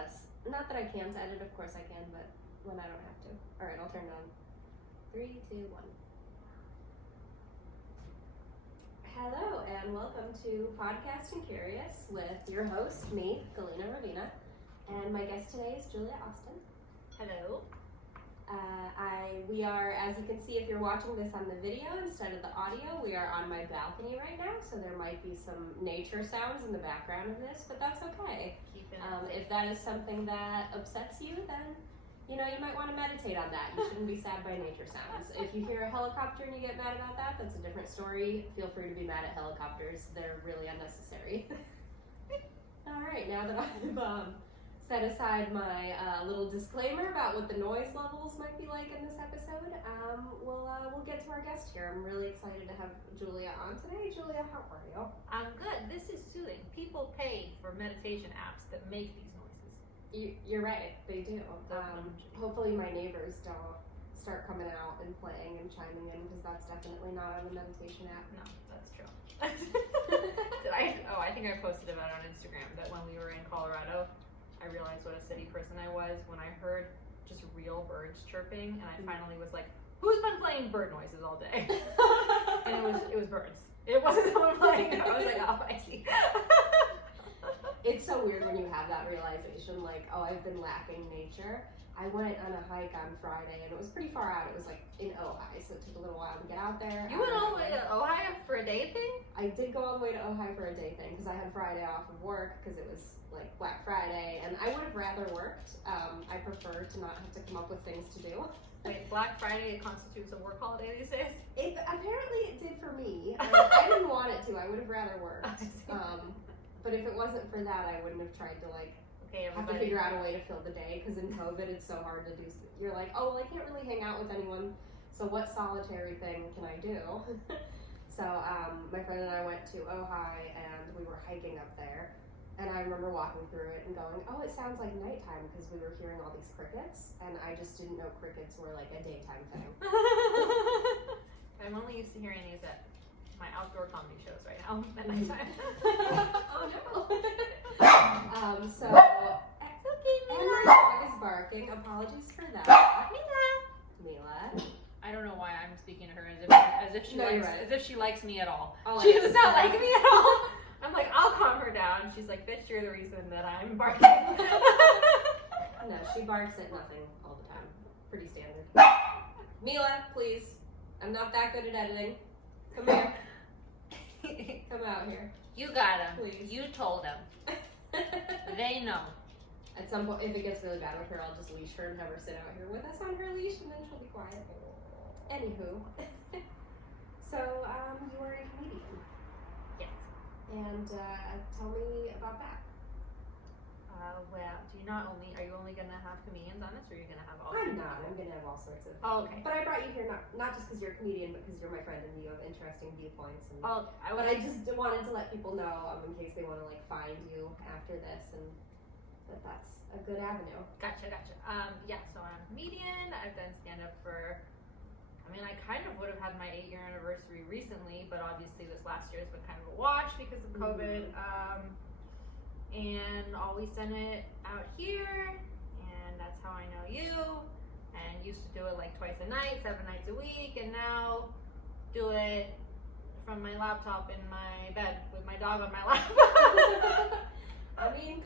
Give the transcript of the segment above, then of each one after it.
less. Not that I can't edit, of course I can, but when I don't have to. Alright, I'll turn it on. 3, 2, 1. Hello, and welcome to Podcast and Curious with your host, me, Galina Ravina, and my guest today is Julia Austin. Hello. We are, as you can see if you're watching this on the video instead of the audio, we are on my balcony right now, so there might be some nature sounds in the background of this, but that's okay. If that is something that upsets you, then you might want to meditate on that. You shouldn't be sad by nature sounds. If you hear a helicopter and you get mad about that, that's a different story. Feel free to be mad at helicopters. They're really unnecessary. All right, now that I've set aside my little disclaimer about what the noise levels might be like in this episode, we'll get to our guest here. I'm really excited to have Julia on today. Julia, how are you? I'm good. This is soothing. People pay for meditation apps that make these noises. You're right, they do. Hopefully my neighbors don't start coming out and playing and chiming in, because that's definitely not on the meditation app. No, that's true. I think I posted about it on Instagram that when we were in Colorado, I realized what a city person I was when I heard just real birds chirping, and I finally was like, who's been playing bird noises all day? And it was birds. It wasn't someone playing. I was like, oh, I see. It's so weird when you have that realization, like, oh, I've been lacking nature. I went on a hike on Friday, and it was pretty far out. It was like in Ojai, so it took a little while to get out there. You went all the way to Ojai for a day thing? I did go all the way to Ojai for a day thing, because I had Friday off of work, because it was like Black Friday, and I would have rather worked. I prefer to not have to come up with things to do. Wait, Black Friday constitutes a work holiday these days? Apparently it did for me. I didn't want it to. I would have rather worked. But if it wasn't for that, I wouldn't have tried to have to figure out a way to fill the day, because in COVID it's so hard to do. You're like, oh, well, I can't really hang out with anyone, so what solitary thing can I do? So my friend and I went to Ojai, and we were hiking up there, and I remember walking through it and going, oh, it sounds like nighttime, because we were hearing all these crickets, and I just didn't know crickets were like a daytime thing. I'm only used to hearing these at my outdoor comedy shows right now at nighttime. Oh no. So and my dog is barking. Apologies for that. Mila. I don't know why I'm speaking to her as if she likes me at all. She does not like me at all. I'm like, I'll calm her down. She's like, bitch, you're the reason that I'm barking. No, she barks at nothing all the time. Pretty standard. Mila, please. I'm not that good at editing. Come here. Come out here. You got him. Please. You told him. They know. At some point, if it gets really bad with her, I'll just leash her and have her sit out here with us on her leash, and then she'll be quiet. Anywho. So, you are a comedian. Yes. And tell me about that. Well, are you only gonna have comedians on this, or are you gonna have all? I'm not. I'm gonna have all sorts of. Oh, okay. But I brought you here not just because you're a comedian, but because you're my friend and you have interesting viewpoints. And, Oh, but I just wanted to let people know, in case they want to find you after this, and that's a good avenue. Gotcha. Yeah. So I'm a comedian. I've done stand up for. I kind of would have had my 8-year anniversary recently, but obviously this last year has been kind of a wash because of COVID. And always done it out here, and that's how I know you. And used to do it twice a night, 7 nights a week, and now do it from my laptop in my bed with my dog on my lap.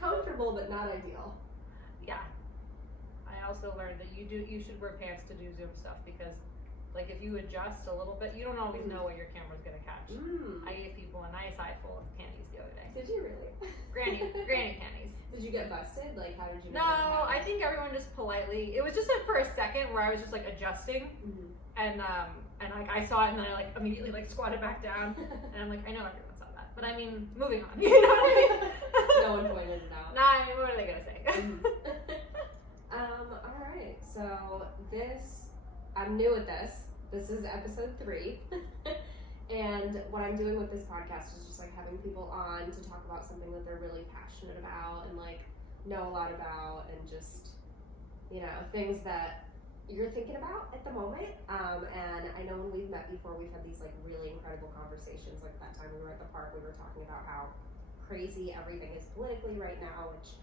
Comfortable but not ideal. Yeah. I also learned that you should wear pants to do Zoom stuff, because if you adjust a little bit, you don't always know what your camera's gonna catch. I gave people a nice eye full of panties the other day. Did you really? Granny panties. Did you get busted? How did you know? No, I think everyone just politely. It was just for a second where I was just adjusting, and I saw it, and then I immediately squatted back down, and I'm I know everyone saw that, but moving on. You know what I mean? No one pointed it out. Nah, what are they gonna say? All right. So I'm new at this. This is episode 3. And what I'm doing with this podcast is just having people on to talk about something that they're really passionate about and know a lot about, and just things that you're thinking about at the moment. And I know when we've met before, we've had these really incredible conversations. That time we were at the park, we were talking about how crazy everything is politically right now, which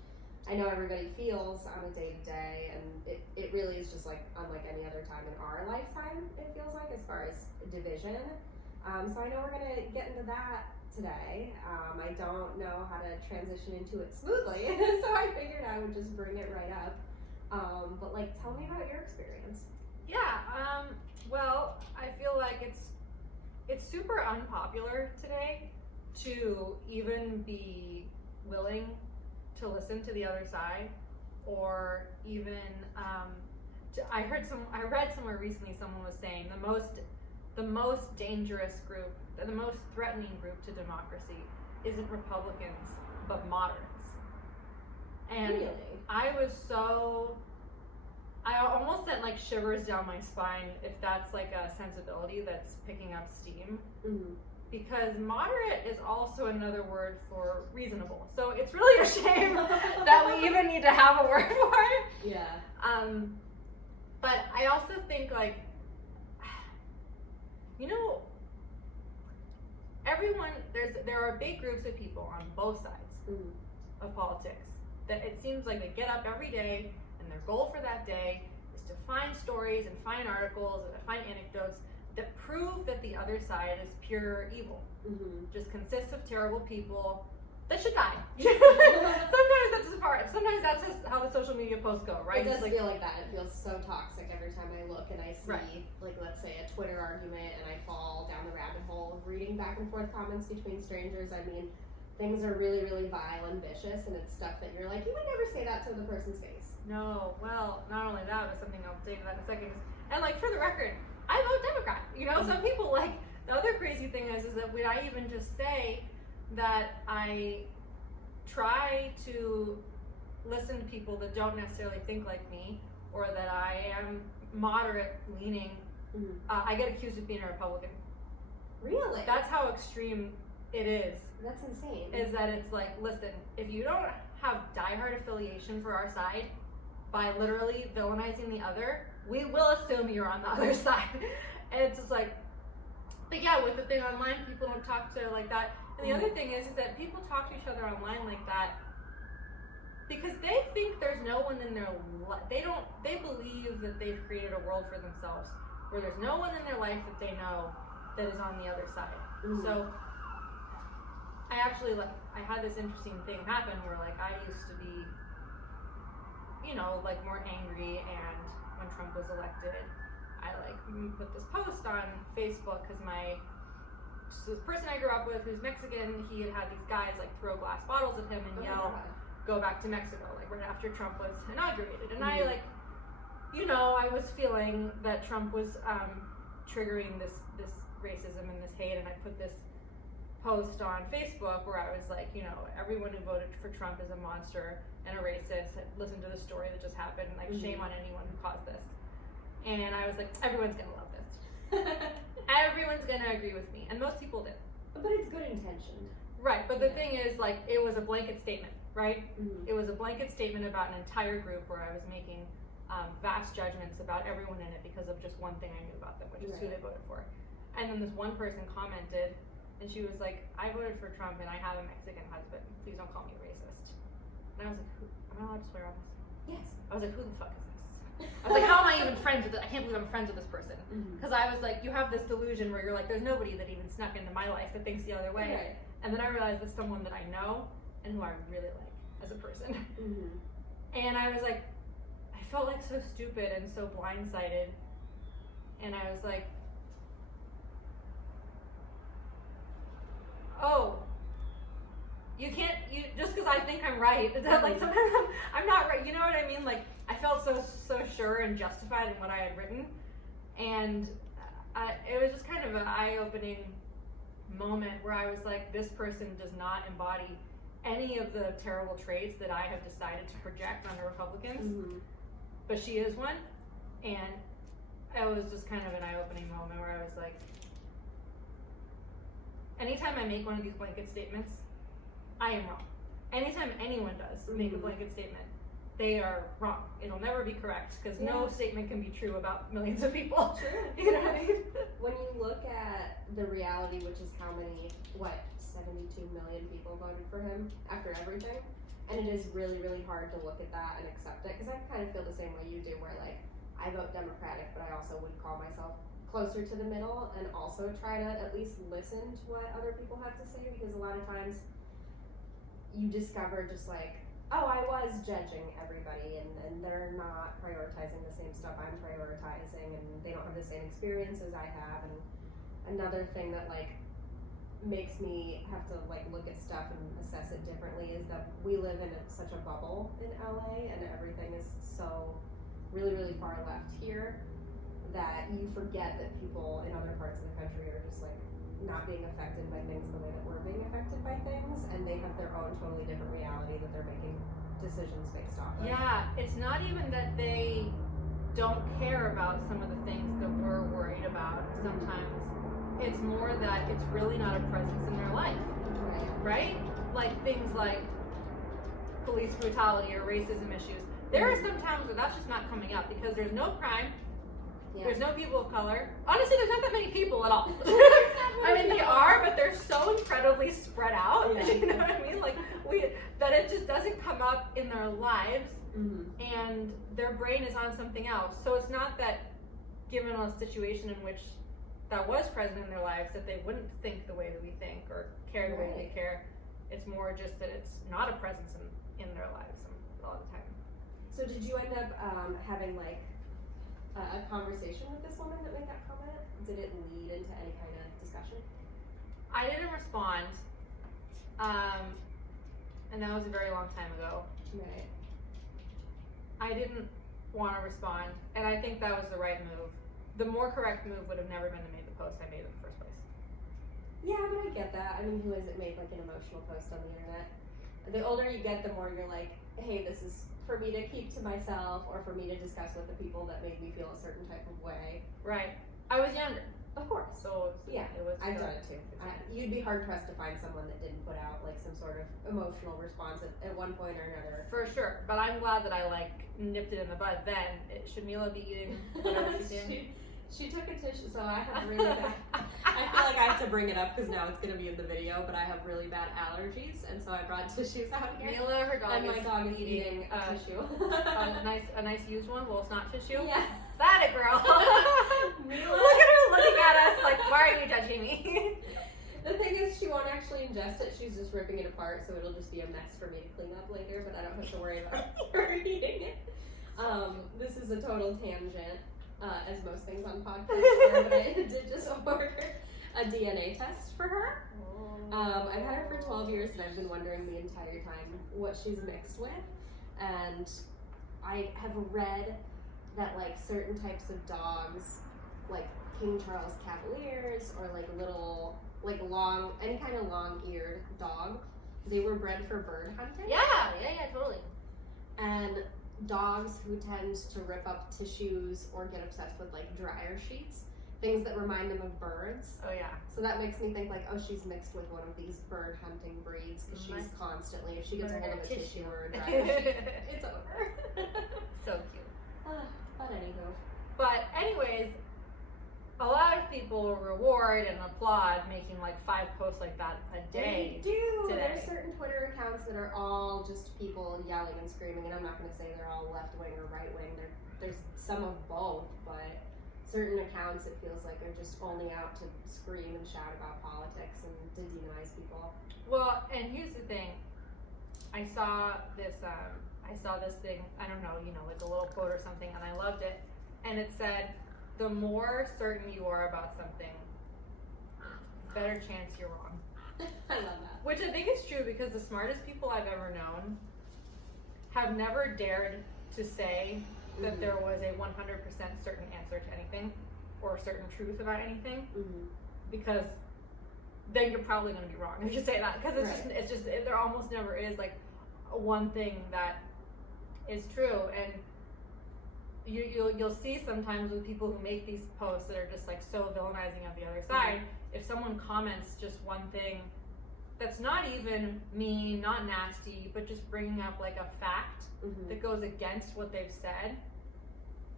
I know everybody feels on a day to day, and it really is just like unlike any other time in our lifetime, it feels like, as far as division. So I know we're gonna get into that today. I don't know how to transition into it smoothly, so I figured I would just bring it right up. But like, tell me about your experience. Yeah, well, I feel like it's super unpopular today to even be willing to listen to the other side, or even I read somewhere recently someone was saying the most dangerous group, the most threatening group to democracy isn't Republicans but moderates. And Really? I almost sent like shivers down my spine, if that's like a sensibility that's picking up steam. Mm-hmm. Because moderate is also another word for reasonable. So it's really a shame that we even need to have a word for it. Yeah. But I also think like, there are big groups of people on both sides of politics that it seems like they get up every day and their goal for that day is to find stories and find articles and find anecdotes that prove that the other side is pure evil. Just consists of terrible people that should die. Sometimes that's how the social media posts go, right? It does feel like that. It feels so toxic every time I look and I see, like, let's say a Twitter argument, and I fall down the rabbit hole of reading back and forth comments between strangers. I mean, things are really, really vile and vicious, and it's stuff that you're like, you would never say that to the person's face. No, well, not only that, but something I'll say to that in a second. And like, for the record, I vote Democrat. Some people, like, the other crazy thing is that when I even just say that I try to listen to people that don't necessarily think like me, or that I am moderate leaning, I get accused of being a Republican. Really? That's how extreme it is. That's insane. Is that it's like, listen, if you don't have diehard affiliation for our side by literally villainizing the other, we will assume you're on the other side. And it's just like, but yeah, with the thing online, people don't talk to like that. And the other thing is that people talk to each other online like that because they think there's no one in their life. They believe that they've created a world for themselves where there's no one in their life that they know that is on the other side. So I actually, like, I had this interesting thing happen where, like, I used to be, like, more angry, and when Trump was elected, I, like, put this post on Facebook because the person I grew up with who's Mexican, he had these guys, like, throw glass bottles at him and yell, go back to Mexico, like, right after Trump was inaugurated. And I, like, I was feeling that Trump was triggering this racism and this hate, and I put this post on Facebook where I was like, everyone who voted for Trump is a monster and a racist. Listen to the story that just happened. Like, shame on anyone who caused this. And I was like, everyone's gonna love this. Everyone's gonna agree with me, and most people did. But it's good intentioned. Right, but the thing is, like, it was a blanket statement, right? It was a blanket statement about an entire group where I was making vast judgments about everyone in it because of just one thing I knew about them, which is who they voted for. And then this one person commented, and she was like, I voted for Trump and I have a Mexican husband. Please don't call me a racist. And I was like, am I allowed to swear on this? Yes. I was like, who the fuck is this? I was like, how am I even friends with it? I can't believe I'm friends with this person. Because I was like, you have this delusion where you're like, there's nobody that even snuck into my life that thinks the other way. Right. And then I realized it's someone that I know and who I really like as a person. And I was like, I felt like so stupid and so blindsided. And I was like, oh, just because I think I'm right, like, sometimes I'm not right, you know what I mean? Like, I felt so sure and justified in what I had written, and it was just kind of an eye-opening moment where I was like, this person does not embody any of the terrible traits that I have decided to project onto Republicans, but she is one, and it was just kind of an eye-opening moment where I was like, anytime I make one of these blanket statements, I am wrong. Anytime anyone does make a blanket statement, they are wrong. It'll never be correct because no statement can be true about millions of people. True. You know what I mean? When you look at the reality, which is how many, 72 million people voted for him after everything, And it is really, really hard to look at that and accept it, because I kind of feel the same way you do, where like I vote Democratic, but I also would call myself closer to the middle and also try to at least listen to what other people have to say, because a lot of times you discover just like, oh, I was judging everybody and they're not prioritizing the same stuff I'm prioritizing, and they don't have the same experiences I have. And another thing that like makes me have to like look at stuff and assess it differently is that we live in such a bubble in LA, and everything is so really, really far left here that you forget that people in other parts of the country are just like not being affected by things the way that we're being affected by things, and they have their own totally different reality that they're making decisions based off of. Yeah, it's not even that they don't care about some of the things that we're worried about sometimes. It's more that it's really not a presence in their life, right? Like things like police brutality or racism issues. There are some towns where that's just not coming up because there's no crime, there's no people of color. Honestly, there's not that many people at all. I mean, they are, but they're so incredibly spread out. You know what I mean? Like that it just doesn't come up in their lives, and their brain is on something else. So it's not that, given a situation in which that was present in their lives, that they wouldn't think the way that we think or care the way they care. It's more just that it's not a presence in their lives a lot of the time. So did you end up having like a conversation with this woman that made that comment? Did it lead into any kind of discussion? I didn't respond, and that was a very long time ago. Right. I didn't want to respond, and I think that was the right move. The more correct move would have never been to make the post I made in the first place. Yeah, but I get that. I mean, who hasn't made like an emotional post on the internet? The older you get, the more you're like, hey, this is for me to keep to myself, or for me to discuss with the people that make me feel a certain type of way. Right. I was younger. Of course. So yeah, it was. I've done it too. You'd be hard pressed to find someone that didn't put out like some sort of emotional response at one point or another. For sure, but I'm glad that I like nipped it in the bud. Then should Mila be eating whatever she's doing? She took a tissue, so I have really bad. I feel like I have to bring it up because now it's going to be in the video, but I have really bad allergies, and so I brought tissues out here. Mila, her dog, and my dog is eating tissue. a nice used one. Well, it's not tissue. Yeah. That it, girl. Mila. Look at her looking at us like, why are you judging me? The thing is, she won't actually ingest it. She's just ripping it apart, so it'll just be a mess for me to clean up later, but I don't have to worry about her eating it. This is a total tangent. As most things on podcasts are, but I did just order a DNA test for her. I've had her for 12 years, and I've been wondering the entire time what she's mixed with. And I have read that like certain types of dogs, like King Charles Cavaliers, or like little, like long, any kind of long-eared dog, they were bred for bird hunting. Yeah, totally. And dogs who tend to rip up tissues or get obsessed with like dryer sheets, things that remind them of birds. Oh yeah. So that makes me think like, oh, she's mixed with one of these bird hunting breeds, because she's constantly, if she gets a hold of a tissue or a dryer sheet, it's over. So cute. But anywho. But anyways, a lot of people reward and applaud making like 5 posts like that a day. They do. Today. There's certain Twitter accounts that are all just people yelling and screaming, and I'm not going to say they're all left wing or right wing. There's some of both, but certain accounts it feels like are just only out to scream and shout about politics and to demonize people. Well, and here's the thing. I saw this thing, I don't know, like a little quote or something, and I loved it. And it said, the more certain you are about something, better chance you're wrong. I love that. Which I think is true, because the smartest people I've ever known have never dared to say that there was a 100% certain answer to anything or certain truth about anything, because then you're probably going to be wrong if you say that, because it's just there almost never is like one thing that is true. And you'll see sometimes with people who make these posts that are just like so villainizing of the other side, if someone comments just one thing that's not even mean, not nasty, but just bringing up like a fact that goes against what they've said,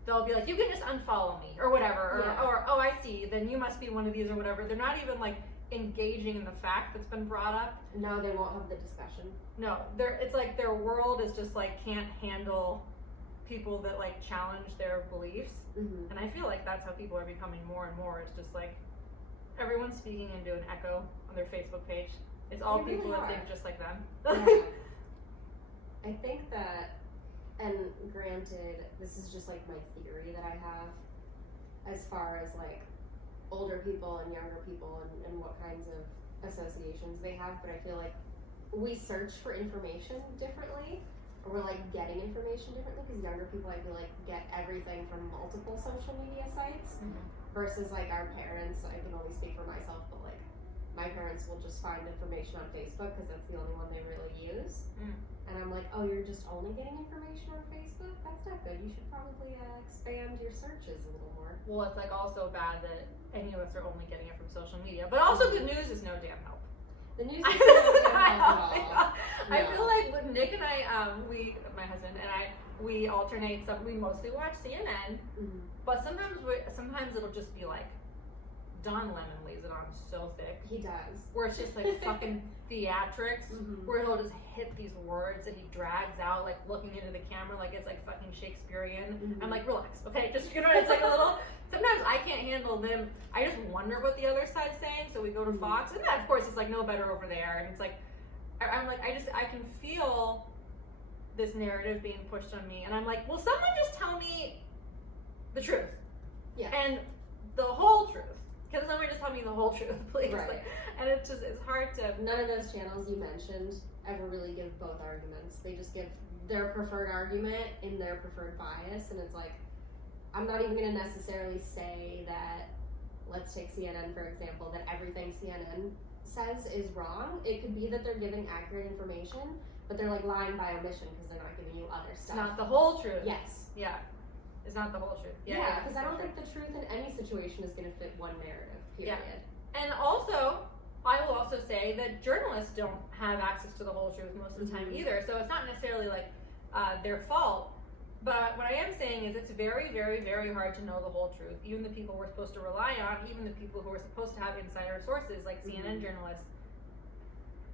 they'll be like, you can just unfollow me or whatever, or oh, I see, then you must be one of these or whatever. They're not even like engaging in the fact that's been brought up. No, they won't have the discussion. No, it's like their world is just like can't handle people that like challenge their beliefs. Mm-hmm. And I feel like that's how people are becoming more and more. It's just like everyone's speaking into an echo on their Facebook page. It's all They people really that are. think just like them. Yeah. I think that, and granted, this is just like my theory that I have as far as like older people and younger people and what kinds of associations they have, but I feel like we search for information differently, or we're like getting information differently, because younger people, I feel like, get everything from multiple social media sites versus like our parents. I can only speak for myself, but like my parents will just find information on Facebook because that's the only one they really use. And I'm like, oh, you're just only getting information on Facebook? That's not good. You should probably expand your searches a little more. Well, it's like also bad that any of us are only getting it from social media, but also the news is no damn help. The news is not help at all. I feel like with Nick and I, my husband and I, we alternate. We mostly watch CNN, but sometimes it'll just be like Don Lemon lays it on so thick. He does. Where it's just like fucking theatrics, where he'll just hit these words that he drags out, like looking into the camera like it's like fucking Shakespearean. I'm like, relax, okay? Just, you know, it's like a little, sometimes I can't handle them. I just wonder what the other side's saying, so we go to Fox, and then of course it's like no better over there, and it's like, I'm like, I can feel this narrative being pushed on me, and I'm like, will someone just tell me the truth? Yeah. And the whole truth. Can someone just tell me the whole truth, please? Right. Like, and it's hard to. None of those channels you mentioned ever really give both arguments. They just give their preferred argument in their preferred bias, and it's like, I'm not even going to necessarily say that, let's take CNN for example, that everything CNN says is wrong. It could be that they're giving accurate information, but they're like lying by omission because they're not giving you other stuff. It's not the whole truth. Yes. Yeah. It's not the whole truth. Yeah, because I don't think the truth in any situation is going to fit one narrative, period. Yeah. And also, I will also say that journalists don't have access to the whole truth most of the time either, so it's not necessarily like their fault. But what I am saying is it's very, very, very hard to know the whole truth. Even the people we're supposed to rely on, even the people who are supposed to have insider sources, like CNN journalists,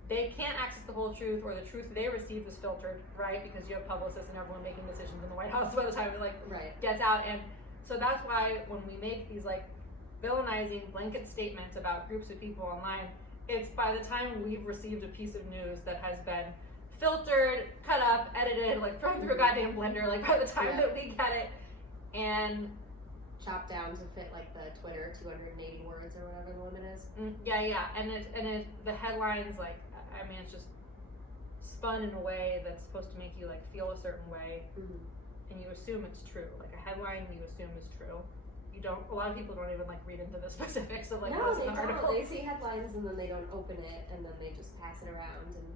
they can't access the whole truth, or the truth they receive is filtered, right? Because you have publicists and everyone making decisions in the White House by the time it gets out. And so that's why when we make these like villainizing blanket statements about groups of people online, it's by the time we've received a piece of news that has been filtered, cut up, edited, like thrown through a goddamn blender, like by the time that we get it, and chopped down to fit like the Twitter 280 words or whatever the limit is. And the headlines, like, I mean, it's just spun in a way that's supposed to make you like feel a certain way, and you assume it's true. Like a headline, you assume is true. You don't. A lot of people don't even like read into the specifics of like no, what's they in the don't. article. They see headlines and then they don't open it, and then they just pass it around. And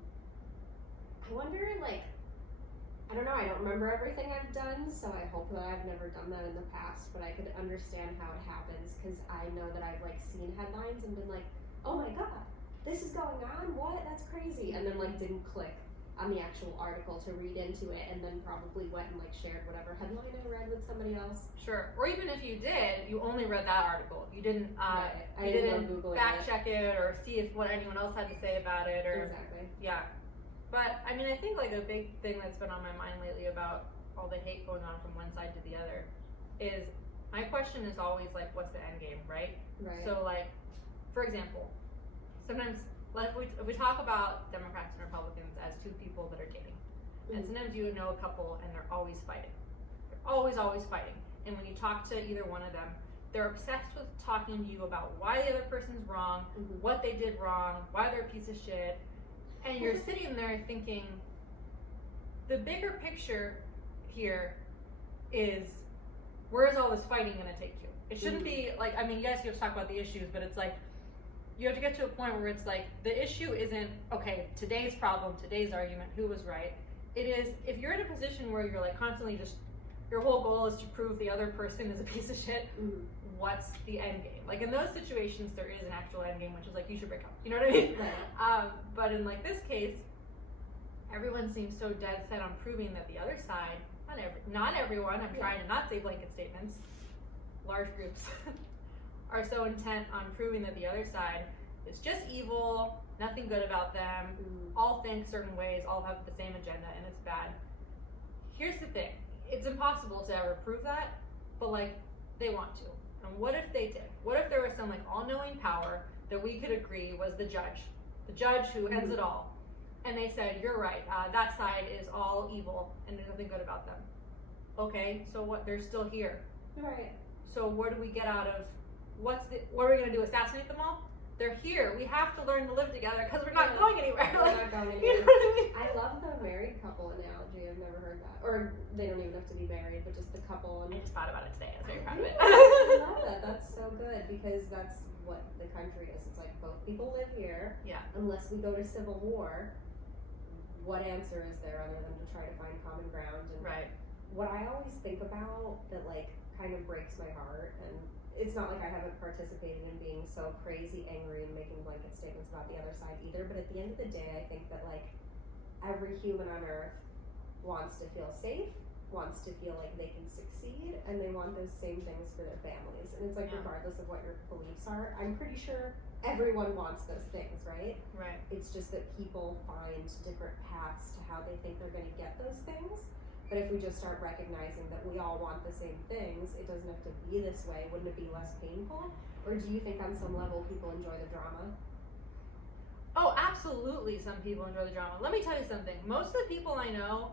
I wonder, like, I don't know. I don't remember everything I've done, so I hope that I've never done that in the past. But I could understand how it happens because I know that I've like seen headlines and been like, oh my god, this is going on, what? That's crazy. And then like didn't click on the actual article to read into it, and then probably went and like shared whatever headline I read with somebody else. Sure. Or even if you did, you only read that article. You didn't I you didn't Google fact check it or see if what anyone else had to say about it, or Exactly. yeah. But I mean, I think like a big thing that's been on my mind lately about all the hate going on from one side to the other is, my question is always like, what's the end game, right? Right. So like, for example, sometimes if we talk about Democrats and Republicans as two people that are dating, and sometimes you know a couple and they're always fighting. They're always fighting. And when you talk to either one of them, they're obsessed with talking to you about why the other person's wrong, what they did wrong, why they're a piece of shit. And you're sitting there thinking, the bigger picture here is, where is all this fighting going to take you? It shouldn't be like, I mean, yes, you have to talk about the issues, but it's like, you have to get to a point where it's like, the issue isn't, okay, today's problem, today's argument, who was right. It is, if you're in a position where you're like constantly just, your whole goal is to prove the other person is a piece of shit, what's the end game? Like in those situations, there is an actual end game, which is like, you should break up. You know what I mean? Right. But in like this case, everyone seems so dead set on proving that the other side, not everyone, I'm trying to not say blanket statements, large groups, are so intent on proving that the other side is just evil, nothing good about them, all think certain ways, all have the same agenda, and it's bad. Here's the thing. It's impossible to ever prove that, but like, they want to. And what if they did? What if there was some like all-knowing power that we could agree was the judge who ends it all, and they said, you're right, that side is all evil and there's nothing good about them. Okay, so what? They're still here. Right. So what do we get out of, what are we going to do, assassinate them all? They're here. We have to learn to live together because we're not going anywhere. We're not going anywhere. You know what I mean? I love the married couple analogy. I've never heard that. Or they don't even have to be married, but just the couple. And I just thought about it today. I was very proud of it. I love that. That's so good because that's what the country is. It's like both people live here. Yeah. Unless we go to civil war, what answer is there other than to try to find common ground? And Right. what I always think about that like kind of breaks my heart, and it's not like I haven't participated in being so crazy angry and making blanket statements about the other side either, but at the end of the day, I think that like every human on earth wants to feel safe, wants to feel like they can succeed, and they want those same things for their families. And it's like, regardless of what your beliefs are, I'm pretty sure everyone wants those things, right? Right. It's just that people find different paths to how they think they're going to get those things. But if we just start recognizing that we all want the same things, it doesn't have to be this way, wouldn't it be less painful? Or do you think on some level people enjoy the drama? Oh, absolutely some people enjoy the drama. Let me tell you something. Most of the people I know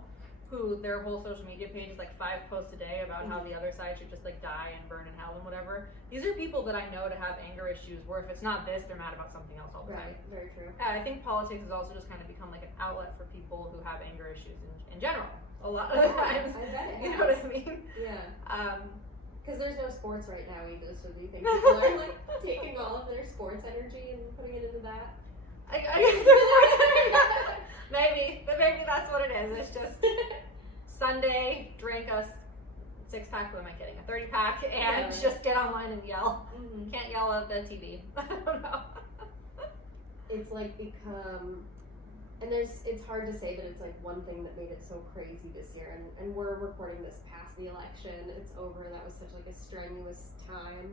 who their whole social media page is like 5 posts a day about how the other side should just like die and burn in hell and whatever. These are people that I know to have anger issues where if it's not this, they're mad about something else all the time. Right, very true. I think politics has also just kind of become like an outlet for people who have anger issues in general. A lot of the times. I bet it You has. know what I mean? Yeah. Because there's no sports right now either, so do you think people are like taking all of their sports energy and putting it into that? maybe that's what it is. It's just Sunday, drink a 6-pack. What am I kidding? A 30-pack, and just get online and yell. Mm-hmm. Can't yell at the TV. I don't know. It's like become, and it's hard to say, but it's like one thing that made it so crazy this year, and we're recording this past the election. It's over. That was such like a strenuous time,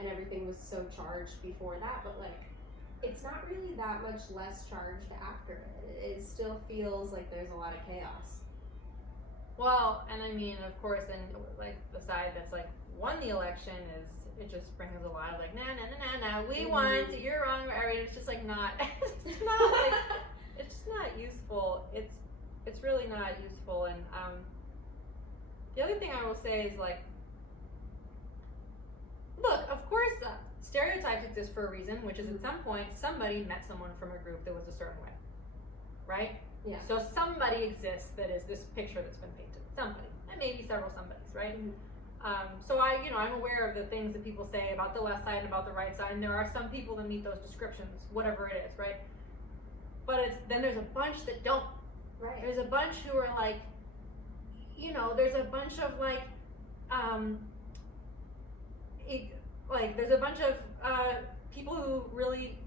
and everything was so charged before that, but like it's not really that much less charged after it. It still feels like there's a lot of chaos. Well, and I mean, of course, and like the side that's like won the election is, it just brings a lot of like, nah, we won, so you're wrong. I mean, it's just like not, it's not like, it's just not useful. It's really not useful. And the other thing I will say is like, look, of course, stereotypes exist for a reason, which is at some point somebody met someone from a group that was a certain way, right? Yeah. So somebody exists that is this picture that's been painted. Somebody, and maybe several somebodies, right? Mm-hmm. So I'm aware of the things that people say about the left side and about the right side, and there are some people that meet those descriptions, whatever it is, right? But then there's a bunch that don't. Right. There's a bunch who are like, there's a bunch of like, there's a bunch of people who really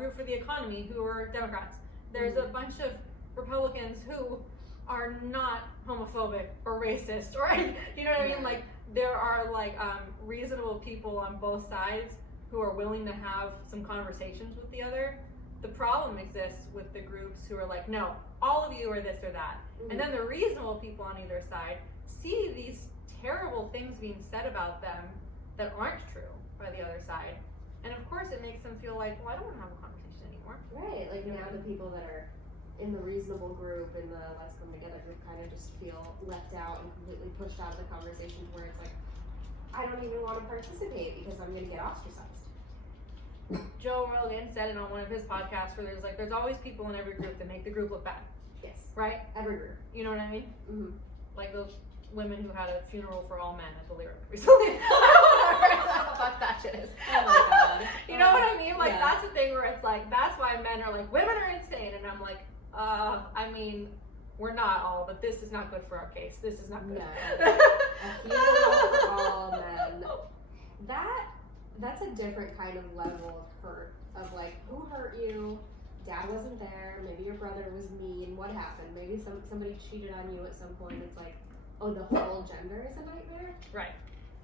root for the economy who are Democrats. There's a bunch of Republicans who are not homophobic or racist, or you know what I mean? Like there are like reasonable people on both sides who are willing to have some conversations with the other. The problem exists with the groups who are like, no, all of you are this or that. And then the reasonable people on either side see these terrible things being said about them that aren't true by the other side. And of course it makes them feel like, well, I don't want to have a conversation anymore. Right, like now the people that are in the reasonable group, in the let's come together group, kind of just feel left out and completely pushed out of the conversation, where it's like, I don't even want to participate because I'm going to get ostracized. Joe Rogan said it on one of his podcasts where there's always people in every group that make the group look bad. Yes. Right? Every group. You know what I mean? Mm-hmm. Like those women who had a funeral for all men at the lyric recently. Whatever the fuck that shit is. Oh my god. You know what I mean? Like yeah. that's the thing where it's like, that's why men are like, women are insane. And I'm like, I mean, we're not all, but this is not good for our case. This is not good. No. A funeral for all men. That's a different kind of level of hurt. Of like, who hurt you? Dad wasn't there. Maybe your brother was mean. What happened? Maybe somebody cheated on you at some point. It's like, oh, the whole gender is a nightmare? Right.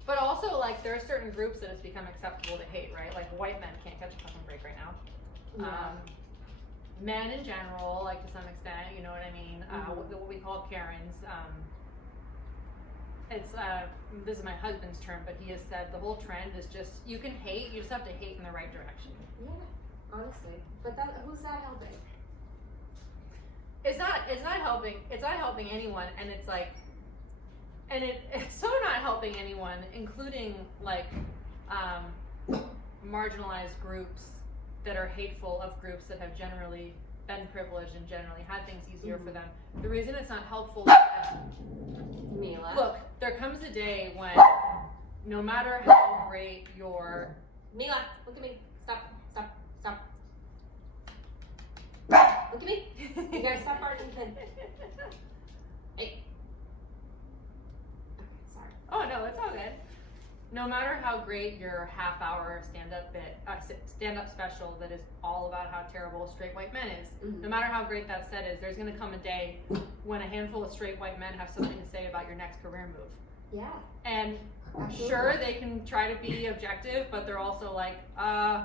But also, like, there are certain groups that it's become acceptable to hate, right? Like, white men can't catch a fucking break right now. Yeah. Men in general, like to some extent, you know what I mean? What we call Karens. It's this is my husband's term, but he has said the whole trend is just you can hate, you just have to hate in the right direction. Yeah, honestly. But who's that helping? It's not helping. It's not helping anyone, and it's like, and it's so not helping anyone, including like marginalized groups that are hateful of groups that have generally been privileged and generally had things easier for them. The reason it's not helpful is that, Mila. look, there comes a day when no matter how great your Mila, look at me. Stop. Look at me. You guys stop barking. Hey. Okay, sorry. Oh no, it's all good. No matter how great your half-hour stand-up special that is all about how terrible straight white men is, no matter how great that set is, there's going to come a day when a handful of straight white men have something to say about your next career move. Yeah. And Absolutely. sure, they can try to be objective, but they're also like, I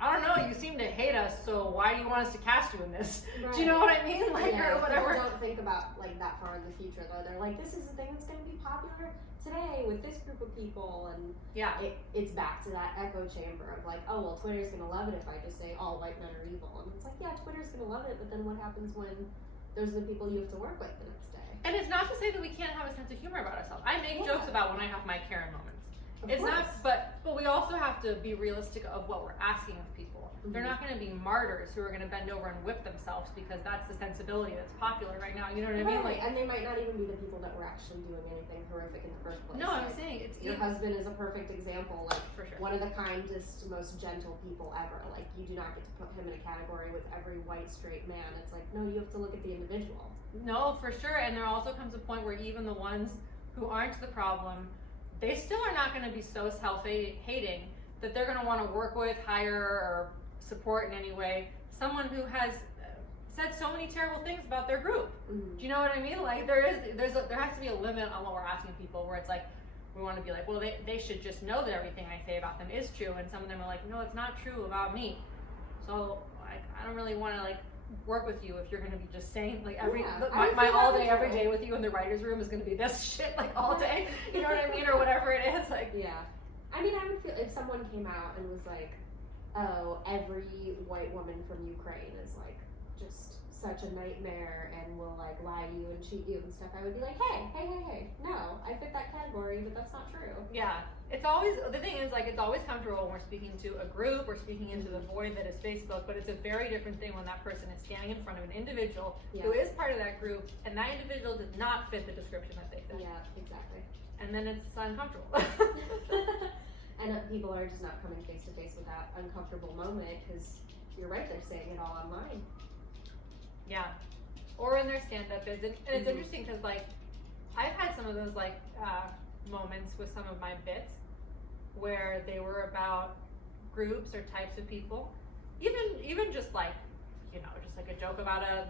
don't know, you seem to hate us, so why do you want us to cast you in this? Right. Do you know what I mean? Like, yeah, or whatever. People don't think about like that far in the future though. They're like, this is the thing that's going to be popular today with this group of people, and Yeah. it's back to that echo chamber of like, oh well, Twitter's going to love it if I just say all white men are evil, and it's like, yeah, Twitter's going to love it, but then what happens when those are the people you have to work with the next day? And it's not to say that we can't have a sense of humor about ourselves. I make Yeah. jokes about when I have my Karen moments. Of It's course. not, but we also have to be realistic of what we're asking of people. They're not going to be martyrs who are going to bend over and whip themselves because that's the sensibility that's popular right now. You know what I mean? Right, Like, and they might not even be the people that were actually doing anything horrific in the first place. no, I'm Like, saying it's your husband is a perfect example, like for sure. one of the kindest, most gentle people ever. Like, you do not get to put him in a category with every white straight man. It's like, no, you have to look at the individual. No, for sure. And there also comes a point where even the ones who aren't the problem, they still are not going to be so self-hating that they're going to want to work with, hire, or support in any way someone who has said so many terrible things about their group. Do you know what I mean? Like there has to be a limit on what we're asking people, where it's like we want to be like, well, they should just know that everything I say about them is true, and some of them are like, no, it's not true about me. So like I don't really want to like work with you if you're going to be just saying like my all day every day with you in the writer's room is going to be this shit like all day. You know what I mean? Or whatever it is. Like Yeah. I mean, I would feel if someone came out and was like, oh, every white woman from Ukraine is like just such a nightmare and will like lie to you and cheat you and stuff, I would be like, hey, no, I fit that category, but that's not true. yeah, it's always, the thing is like it's always comfortable when we're speaking to a group or speaking into the void that is Facebook, but it's a very different thing when that person is standing in front of an individual who is part of that group and that individual does not fit the description that they fit. Yeah, exactly. And then it's uncomfortable. And people are just not coming face to face with that uncomfortable moment because you're right, they're saying it all online. Yeah, or in their stand-up bids, and it's interesting because like I've had some of those like moments with some of my bits where they were about groups or types of people, even just like just like a joke about a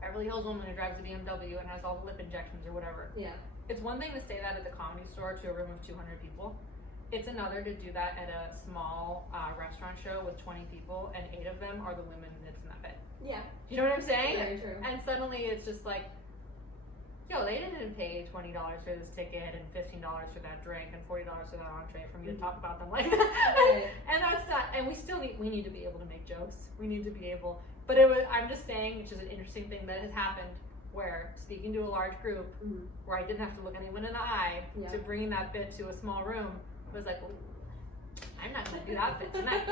Beverly Hills woman who drives a BMW and has all the lip injections or whatever. Yeah. It's one thing to say that at the Comedy Store to a room of 200 people. It's another to do that at a small restaurant show with 20 people and 8 of them are the women that's in that bit. Yeah. You know what I'm saying? Very true. And suddenly it's just like, yo, they didn't pay $20 for this ticket and $15 for that drink and $40 for that entree for me to talk about them like that. Right. And that's not. And we need to be able to make jokes. We need to be able. But I'm just saying, which is an interesting thing that has happened, where speaking to a large group, where I didn't have to look anyone in the eye to bring that bit to a small room, was like, well, I'm not going to do that bit tonight.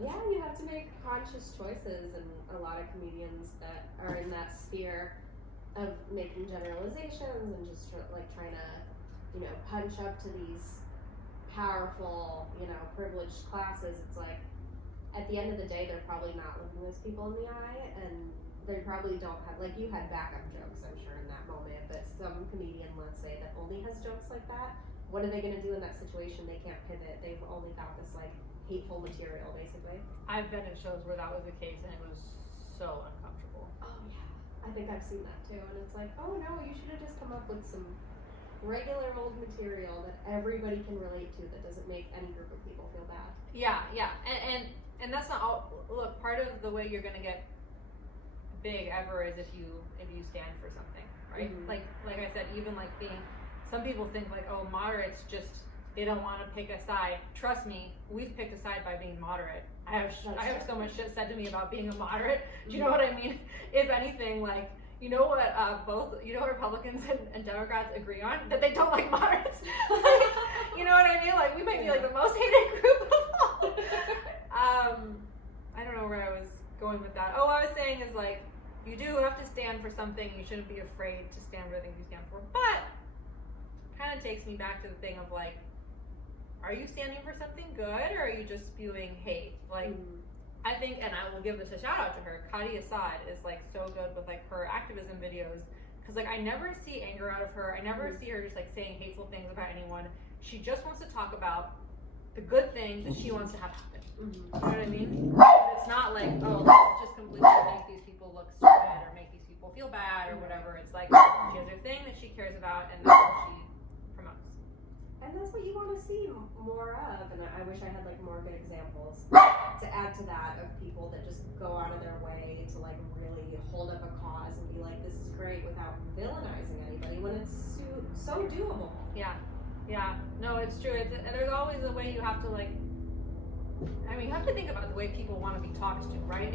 Yeah, you have to make conscious choices, and a lot of comedians that are in that sphere of making generalizations and just like trying to, punch up to these powerful, privileged classes. It's like, at the end of the day, they're probably not looking those people in the eye, and they probably don't have, like, you had backup jokes, I'm sure, in that moment, but some comedian, let's say, that only has jokes like that, what are they going to do in that situation? They can't pivot. They've only got this, like, hateful material, basically. I've been at shows where that was the case, and it was so uncomfortable. Oh, yeah. I think I've seen that, too, and it's like, oh, no, you should have just come up with some regular old material that everybody can relate to that doesn't make any group of people feel bad. Yeah, and And that's not all. Look, part of the way you're gonna get big ever is if you stand for something, right? Mhm. Like I said, even like being. Some people think like, oh, moderates just they don't want to pick a side. Trust me, we've picked a side by being moderate. I have so much shit said to me about being a moderate. Do you know what I mean? If anything, like. You know what? What Republicans and Democrats agree on? That they don't like moderates. Like, you know what I mean? Like we might be like the most hated group of all. I don't know where I was going with that. Oh, I was saying is like you do have to stand for something. You shouldn't be afraid to stand for the things you stand for. But kind of takes me back to the thing of like, are you standing for something good or are you just spewing hate? Like. I think, and I will give this a shout out to her, Kadi Assad is like so good with like her activism videos, because like I never see anger out of her. I never see her just like saying hateful things about anyone. She just wants to talk about the good things that she wants to have happen. You know what I mean? It's not like, oh, let's just completely make these people look stupid or make these people feel bad or whatever. It's like she has her thing that she cares about and that's what she promotes. And that's what you want to see more of. And I wish I had like more good examples to add to that of people that just go out of their way to like really hold up a cause and be like, this is great without villainizing anybody when it's so doable. Yeah. No, it's true. There's always a way you have to like. I mean, you have to think about the way people want to be talked to, right?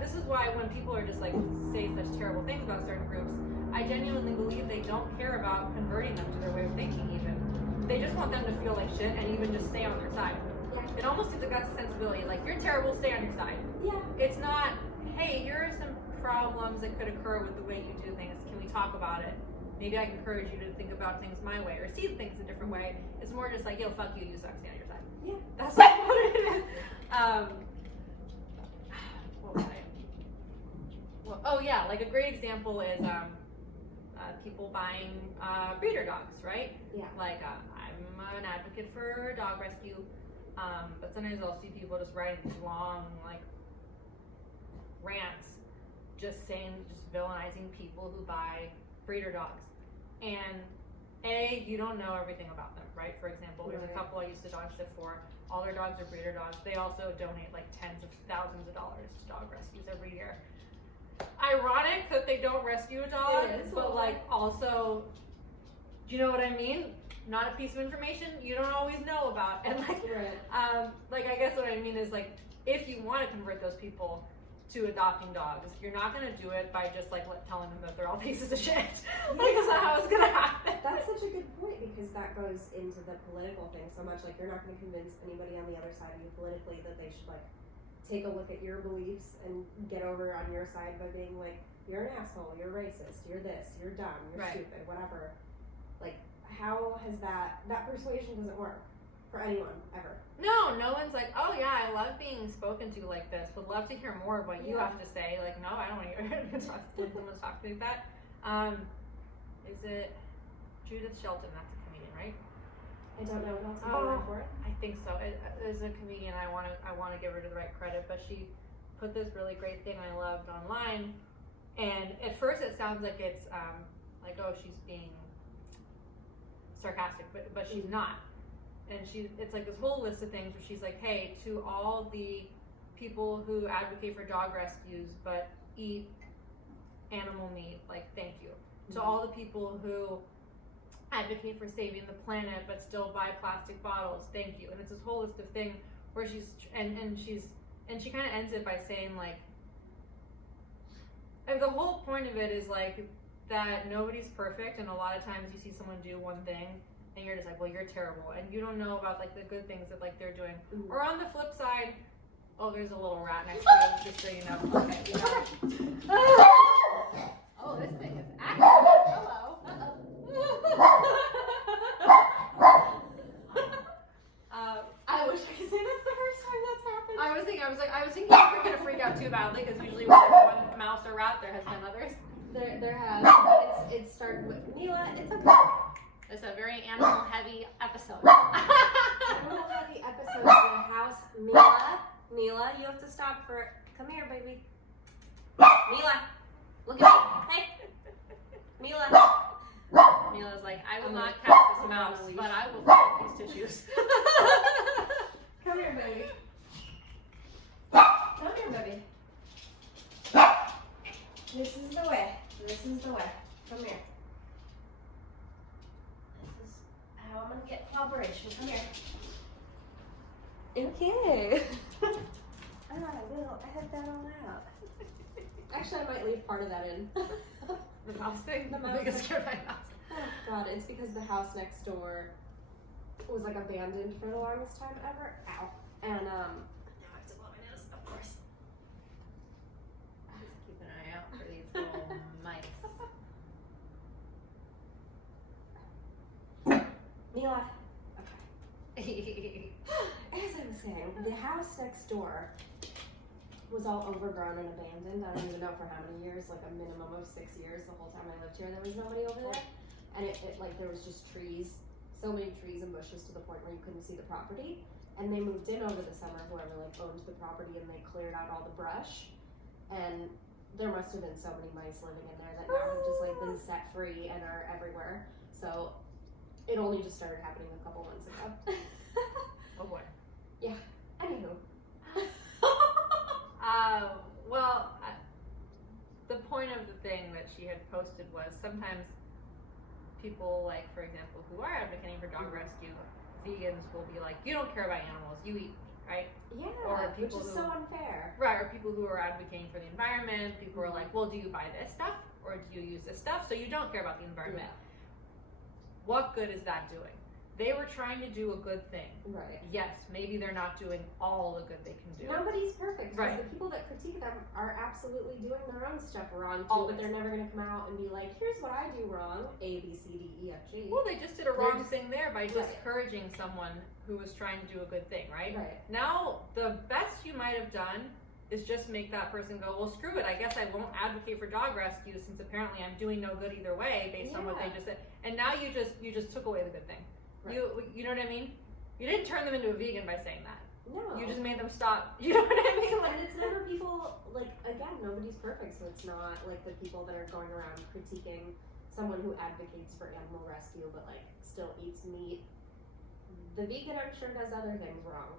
This is why when people are just like say such terrible things about certain groups, I genuinely believe they don't care about converting them to their way of thinking. Even they just want them to feel like shit and even just stay on their side. Yeah. It almost seems like that's a sensibility. Like you're terrible, stay on your side. Yeah. It's not. Hey, here are some problems that could occur with the way you do things. Can we talk about it? Maybe I can encourage you to think about things my way or see things a different way. It's more just like, yo, fuck you, you suck, stay on your side. Yeah. That's like what it is. What was I? Well, oh yeah, like a great example is people buying breeder dogs, right? Yeah. Like I'm an advocate for dog rescue, but sometimes I'll see people just writing these long like rants, just villainizing people who buy breeder dogs. And you don't know everything about them, right? For example, there's a couple I used to dog sit for. All their dogs are breeder dogs. They also donate like tens of thousands of dollars to dog rescues every year. Ironic that they don't rescue a dog, but like also, do you know what I mean? Not a piece of information you don't always know about. And like, like I guess what I mean is like, if you want to convert those people to adopting dogs, you're not going to do it by just like telling them that they're all pieces of shit. Like that's not how it's going to happen. That's such a good point because that goes into the political thing so much. Like you're not going to convince anybody on the other side of you politically that they should like take a look at your beliefs and get over on your side by being like, you're an asshole, you're racist, you're this, you're dumb, you're stupid, whatever. Like how has that persuasion doesn't work for anyone ever. No one's like, oh yeah, I love being spoken to like this. Would love to hear more of what you have to say. Like, no, I don't want to hear someone talk to me like that. Is it Judith Shelton? That's a comedian, right? I don't know what else you want for it. I think so. It is a comedian. I want to give her the right credit, but she put this really great thing I loved online. And at first, it sounds like it's like, oh, she's being sarcastic, but she's not. And it's like this whole list of things where she's like, hey, to all the people who advocate for dog rescues but eat animal meat, like, thank you. To all the people who advocate for saving the planet but still buy plastic bottles, thank you. And it's this whole list of things where she kind of ends it by saying like, and the whole point of it is like that nobody's perfect, and a lot of times you see someone do one thing and you're just like, well, you're terrible, and you don't know about like the good things that like they're doing. Or on the flip side, oh, there's a little rat next to you, just so you know. Okay, you know. Oh, this thing is active. Hello. I wish I could say that's the first time that's happened. I was thinking you're gonna freak out too badly because usually when there's one mouse or rat, there has been others. There has. It started with Mila. It's okay. It's a very animal-heavy episode. Animal-heavy episode in the house. Mila, you have to stop for. Come here, baby. Mila, look at me. Hey, Mila. Mila's like, I will not catch this mouse, but I will find these tissues. Come here, baby. This is the way. This is the way. Come here. This is how I'm gonna get cooperation. Come here. Okay. I will edit that all out. Actually, I might leave part of that in. The mouse thing? The mouse biggest thing. scared my mouse. Oh god, it's because the house next door was like abandoned for the longest time ever. Ow. And now I have to blow my nose, of course. Just keep an eye out for these little mice. Mila. Okay. As I was saying, the house next door was all overgrown and abandoned. I don't even know for how many years, like a minimum of 6 years. The whole time I lived here, there was nobody over there. And it like, there was just trees, so many trees and bushes to the point where you couldn't see the property. And they moved in over the summer, whoever like owned the property, and they cleared out all the brush. And there must have been so many mice living in there that now have just like been set free and are everywhere. So it only just started happening a couple months ago. Oh boy. Anywho. The point of the thing that she had posted was sometimes people, like, for example, who are advocating for dog rescue, vegans will be like, you don't care about animals, you eat, right? Yeah, Or which people is who- so unfair. Right, or people who are advocating for the environment, people are like, well, do you buy this stuff, or do you use this stuff, so you don't care about the environment. What good is that doing? They were trying to do a good thing. Right. Yes, maybe they're not doing all the good they can do. Nobody's perfect. Right. The people that critique them are absolutely doing their own stuff wrong too, Always. but they're never going to come out and be like, here's what I do wrong, A, B, C, D, E, F, G. Well, they just did a They're wrong just- thing there by Right. discouraging someone who was trying to do a good thing, right? Right. Now, the best you might have done is just make that person go, well, screw it. I guess I won't advocate for dog rescue since apparently I'm doing no good either way based on what they Yeah. just said. And now you just took away the good thing. Right. You know what I mean? You didn't turn them into a vegan by saying that. No. You just made them stop. You know what I mean? Like, And it's never people, like, again, nobody's perfect, so it's not like the people that are going around critiquing someone who advocates for animal rescue but, like, still eats meat. The vegan, I'm sure, does other things wrong.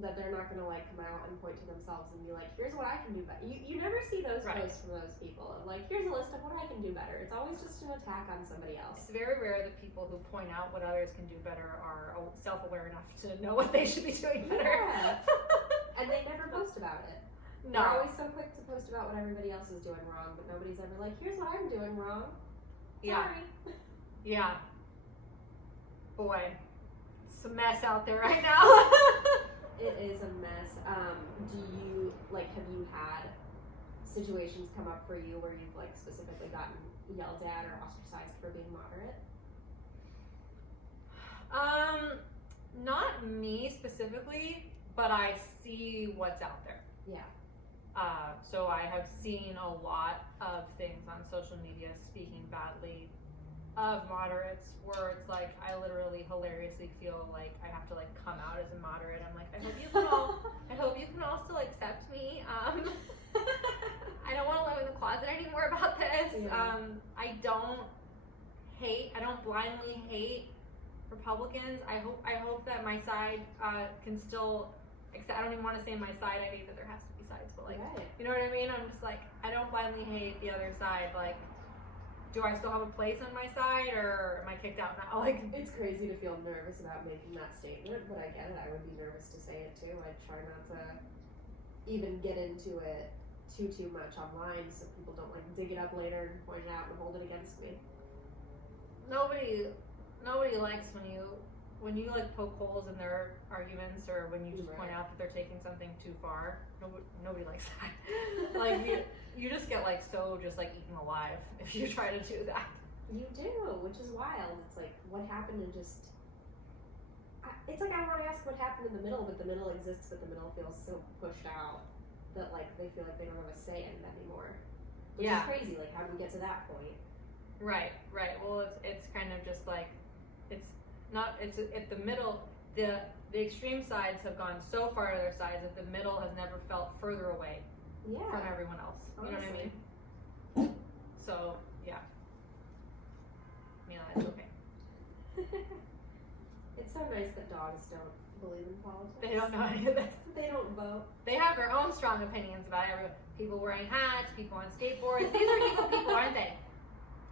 That they're not gonna, like, come out and point to themselves and be like, here's what I can do better. You never see those Right. posts from those people of, like, here's a list of what I can do better. It's always just an attack on somebody else. it's very rare that people who point out what others can do better are self-aware enough to know what they should be doing better. Yeah. And they never post about it. They're No. always so quick to post about what everybody else is doing wrong, but nobody's ever like, here's what I'm doing wrong. Yeah. Sorry. Yeah. Boy, it's a mess out there right now. It is a mess. Do you, like, have you had situations come up for you where you've, like, specifically gotten yelled at or ostracized for being moderate? Not me specifically, but I see what's out there. Yeah. So I have seen a lot of things on social media speaking badly of moderates where it's like I literally hilariously feel like I have to like come out as a moderate. I'm like, I hope you can all still accept me. I don't want to live in the closet anymore about this. Yeah. I don't blindly hate Republicans. I hope that my side can still accept. I don't even want to say my side. I hate that there has to be sides, but like, Right. you know what I mean? I'm just like, I don't blindly hate the other side. Like, do I still have a place on my side, or am I kicked out now? Like, It's crazy to feel nervous about making that statement, but I get it. I would be nervous to say it too. I try not to even get into it too much online so people don't like dig it up later and point it out and hold it against me. nobody likes when you like poke holes in their arguments, or when you just point Right. out that they're taking something too far. Nobody likes that. Like you just get like so just like eaten alive if you try to do that. You do, which is wild. It's like, what happened in just... It's like I want to ask what happened in the middle, but the middle exists, but the middle feels so pushed out that like they feel like they don't have a say in it anymore. Which Yeah. is crazy. Like, how do we get to that point? Right. Well, it's kind of just like it's at the middle. The extreme sides have gone so far to their sides that the middle has never felt further away Yeah. from everyone else. You know what I Honestly. mean? So yeah. Mila, it's okay. It's so nice that dogs don't believe in politics. They don't know any of this. They don't vote. They have their own strong opinions about everyone. People wearing hats, people on skateboards. These are evil people, aren't they?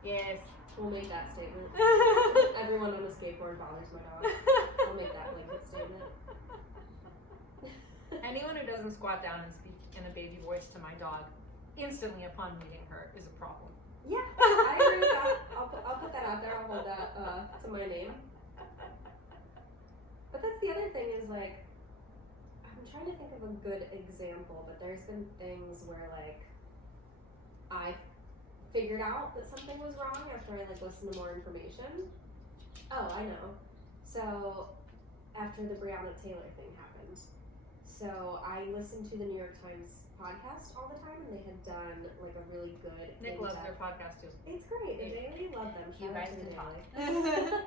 Yes. We'll make that statement. Everyone on a skateboard bothers my dog. I'll make that blanket statement. Anyone who doesn't squat down and speak in a baby voice to my dog instantly upon meeting her is a problem. Yeah, I agree with that. I'll put that out there. I'll hold that to my name. But that's the other thing is like, I'm trying to think of a good example, but there's been things where like I figured out that something was wrong after I like listened to more information. Oh, I know. So after the Breonna Taylor thing happened, so I listened to the New York Times podcast all the time, and they had done like a really good. Nick loves their podcast too. It's great. The Daily love them. You Shout out guys to can the talk. Daily.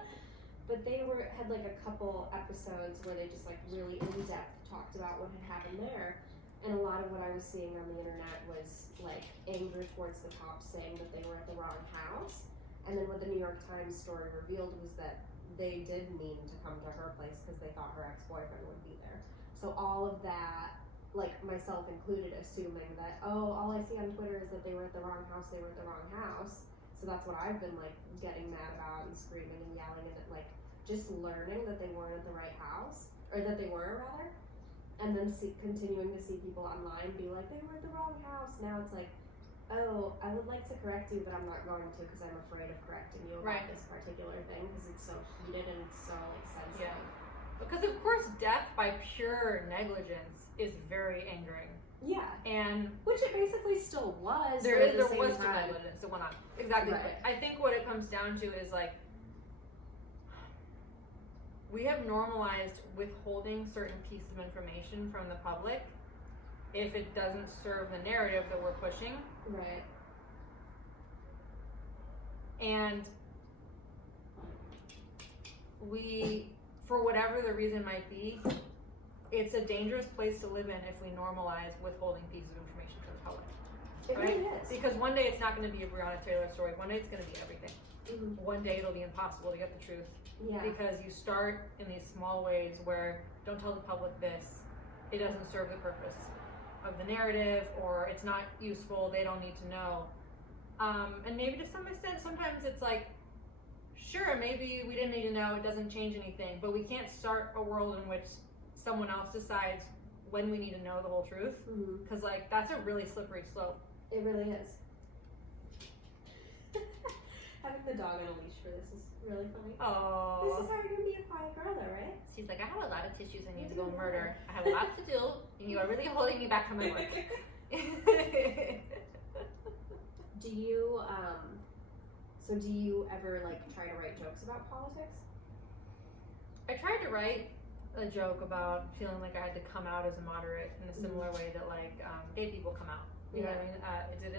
But they had like a couple episodes where they just like really in depth talked about what had happened there, and a lot of what I was seeing on the internet was like anger towards the cops saying that they were at the wrong house, and then what the New York Times story revealed was that they did mean to come to her place because they thought her ex-boyfriend would be there. So all of that, like myself included, assuming that, oh, all I see on Twitter is that they were at the wrong house, they were at the wrong house. So that's what I've been like getting mad about and screaming and yelling, and like just learning that they weren't at the right house, or that they were rather, and then continuing to see people online be like, they were at the wrong house. Now it's like, oh, I would like to correct you, but I'm not going to because I'm afraid of correcting you about this particular thing because it's so heated and it's so like sensitive. Yeah. Because of course death by pure negligence is very angering. Yeah. And which it basically still was. There was still negligence. It went on. Exactly. Right. I think what it comes down to is like, we have normalized withholding certain pieces of information from the public if it doesn't serve the narrative that we're pushing. Right. And we, for whatever the reason might be, it's a dangerous place to live in if we normalize withholding pieces of information from the public. It right? really is. Because one day it's not going to be a Breonna Taylor story. One day it's going to be everything. Mm-hmm. One day it'll be impossible to get the truth. Yeah. Because you start in these small ways where don't tell the public this, it doesn't serve the purpose of the narrative, or it's not useful, they don't need to know. And maybe to some extent, sometimes it's like, sure, maybe we didn't need to know, it doesn't change anything, but we can't start a world in which someone else decides when we need to know the whole truth, because like that's a really slippery slope. It really is. Having the dog on a leash for this is really funny. Oh. This is how you're gonna be a quiet girl, though, right? She's like, I have a lot of tissues I need to go murder. I have a lot to do, and you are really holding me back from my work. Do you, so do you ever, like, try to write jokes about politics? I tried to write a joke about feeling like I had to come out as a moderate in a similar way that, like, gay people come out. You know what I mean?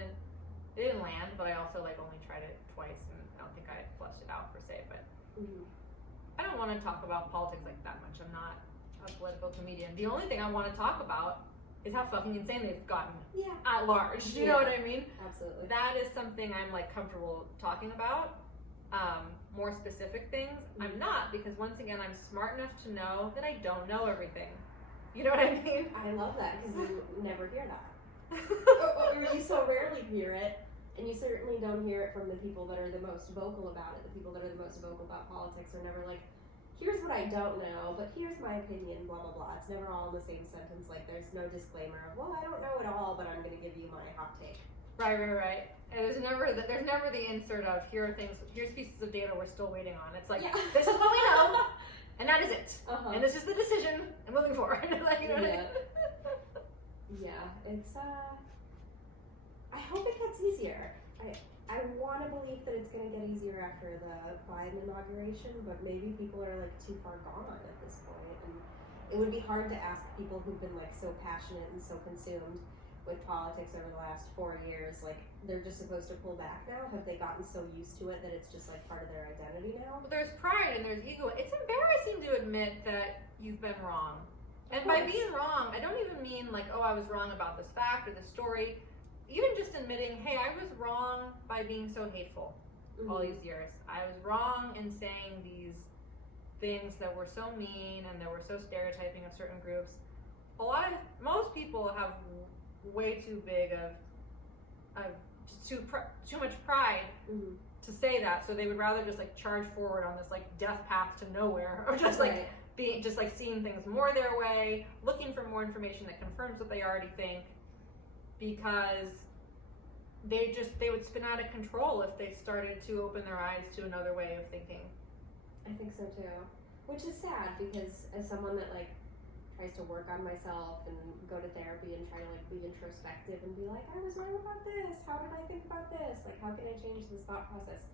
It didn't land, but I also, like, only tried it twice, and I don't think I fleshed it out, per se, but I don't want to talk about politics like that much. I'm not a political comedian. The only thing I want to talk about is how fucking insane they've gotten at large. You know what I mean? Absolutely. That is something I'm like comfortable talking about. More specific things, I'm not, because once again, I'm smart enough to know that I don't know everything. You know what I mean? I love that because you never hear that. or you so rarely hear it, and you certainly don't hear it from the people that are the most vocal about it. The people that are the most vocal about politics are never like, here's what I don't know, but here's my opinion, blah, blah, blah. It's never all in the same sentence. Like, there's no disclaimer of, well, I don't know it all, but I'm going to give you my hot take. Right. And there's never the insert of, here's pieces of data we're still waiting on. It's like, this is what we know, and that is it. And this is the decision, and moving forward. Like, you know what I mean? Yeah, it's, I hope it gets easier. I want to believe that it's going to get easier after the Biden inauguration, but maybe people are like too far gone at this point, and it would be hard to ask people who've been like so passionate and so consumed with politics over the last 4 years, like they're just supposed to pull back now. Have they gotten so used to it that it's just like part of their identity now? Well, there's pride and there's ego. It's embarrassing to admit that you've been wrong. And by being wrong, I don't even mean like, oh, I was wrong about this fact or this story. Even just admitting, hey, I was wrong by being so hateful all these years. I was wrong in saying these things that were so mean and that were so stereotyping of certain groups. Most people have way too big of too much pride Mm-hmm. to say that, so they would rather just like charge forward on this like death path to nowhere, or just like Right. being just like seeing things more their way, looking for more information that confirms what they already think, because they would spin out of control if they started to open their eyes to another way of thinking. I think so too. Which is sad, because as someone that like tries to work on myself and go to therapy and try to like be introspective and be like, I was wrong about this, how did I think about this, like how can I change this thought process,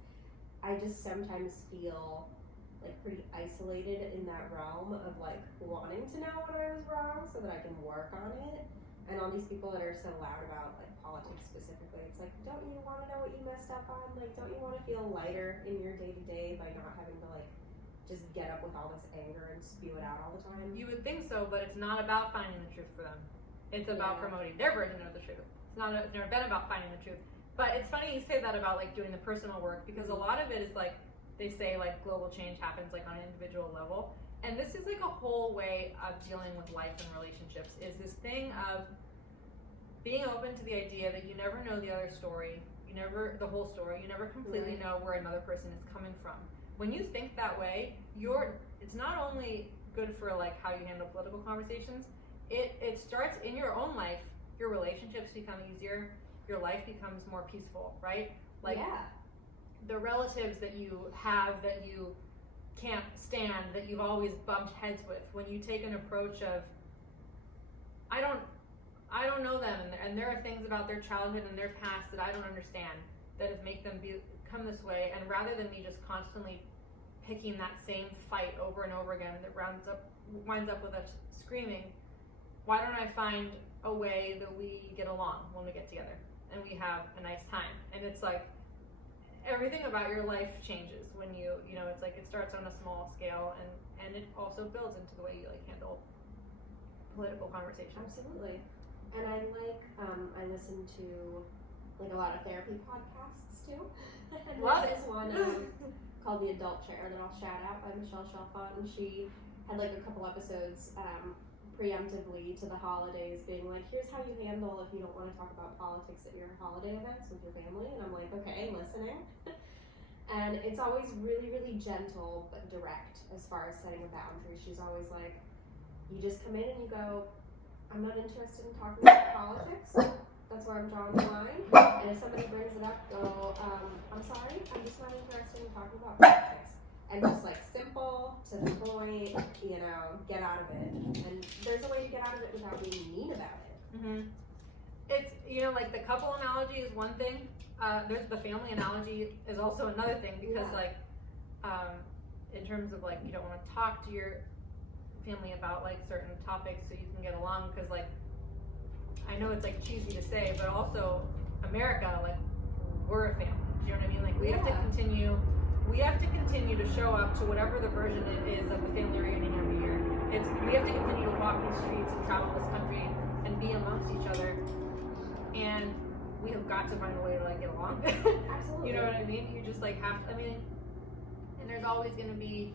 I just sometimes feel like pretty isolated in that realm of like wanting to know when I was wrong so that I can work on it. And all these people that are so loud about like politics specifically, it's like, don't you want to know what you messed up on? Like, don't you want to feel lighter in your day to day by not having to like just get up with all this anger and spew it out all the time? You would think so, but it's not about finding the truth for them. It's about Yeah. promoting their version of the truth. It's never been about finding the truth. But it's funny you say that about like doing the personal work, because a lot of it is like, they say like global change happens like on an individual level, and this is like a whole way of dealing with life and relationships, is this thing of being open to the idea that you never know the other story, the whole story, you never completely Right. know where another person is coming from. When you think that way, it's not only good for like how you handle political conversations, it starts in your own life. Your relationships become easier, your life becomes more peaceful, right? Like yeah. the relatives that you have that you can't stand, that you've always bumped heads with, when you take an approach of, I don't know them, and there are things about their childhood and their past that I don't understand that have made them become this way, and rather than me just constantly picking that same fight over and over again that winds up with us screaming, why don't I find a way that we get along when we get together and we have a nice time? And it's like everything about your life changes when you know, it's like it starts on a small scale, and it also builds into the way you like handle political conversations. Absolutely. And I like, I listen to like a lot of therapy podcasts too. And Love there's it. one called The Adult Chair that I'll shout out, by Michelle Chalfant, and she had like a couple episodes preemptively to the holidays being like, here's how you handle if you don't want to talk about politics at your holiday events with your family. And I'm like, okay, listening. And it's always really, really gentle but direct as far as setting a boundary. She's always like, you just come in and you go, I'm not interested in talking about politics. That's where I'm drawing the line. And if somebody brings it up, go, I'm sorry, I'm just not interested in talking about politics. And just like simple, to the point, you know, get out of it. And there's a way to get out of it without being mean about it. Mm-hmm. It's, you know, like the couple analogy is one thing. There's the family analogy is also another thing, because Yeah. like, in terms of like, you don't want to talk to your family about like certain topics so you can get along, because like, I know it's like cheesy to say, but also America, like, we're a family. Do you know what I mean? Like we have to continue to show up to whatever the version it is of the family reunion every year. We have to continue to walk these streets and travel this country and be amongst each other, and we have got to find a way to like get along. Absolutely. You know what I mean? You just like have to, and there's always going to be,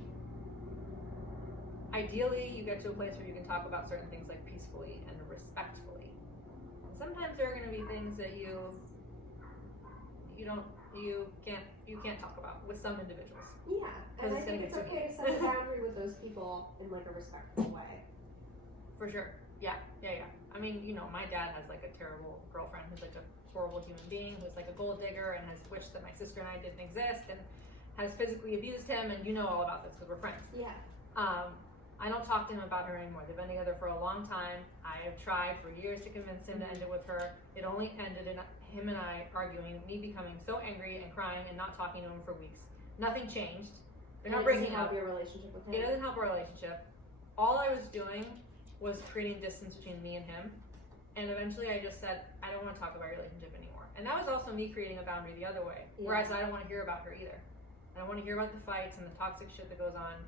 ideally you get to a place where you can talk about certain things like peacefully and respectfully. And sometimes there are going to be things that you can't talk about with some individuals. Yeah, and I it's gonna think it's get okay to set a boundary with those people in like a respectful way. For sure. Yeah. I mean, you know, my dad has like a terrible girlfriend who's like a horrible human being, who's like a gold digger, and has wished that my sister and I didn't exist, and has physically abused him, and you know all about this because we're friends. Yeah. I don't talk to him about her anymore. They've been together for a long time. I have tried for years to convince him to end it with her. It only ended in him and I arguing, me becoming so angry and crying and not talking to him for weeks. Nothing changed. They're not breaking up. It doesn't help your relationship with him. It doesn't help our relationship. All I was doing was creating distance between me and him. And eventually I just said, I don't want to talk about our relationship anymore. And that was also me creating a boundary the other way. Yeah. Whereas I don't want to hear about her either. I don't want to hear about the fights and the toxic shit that goes on.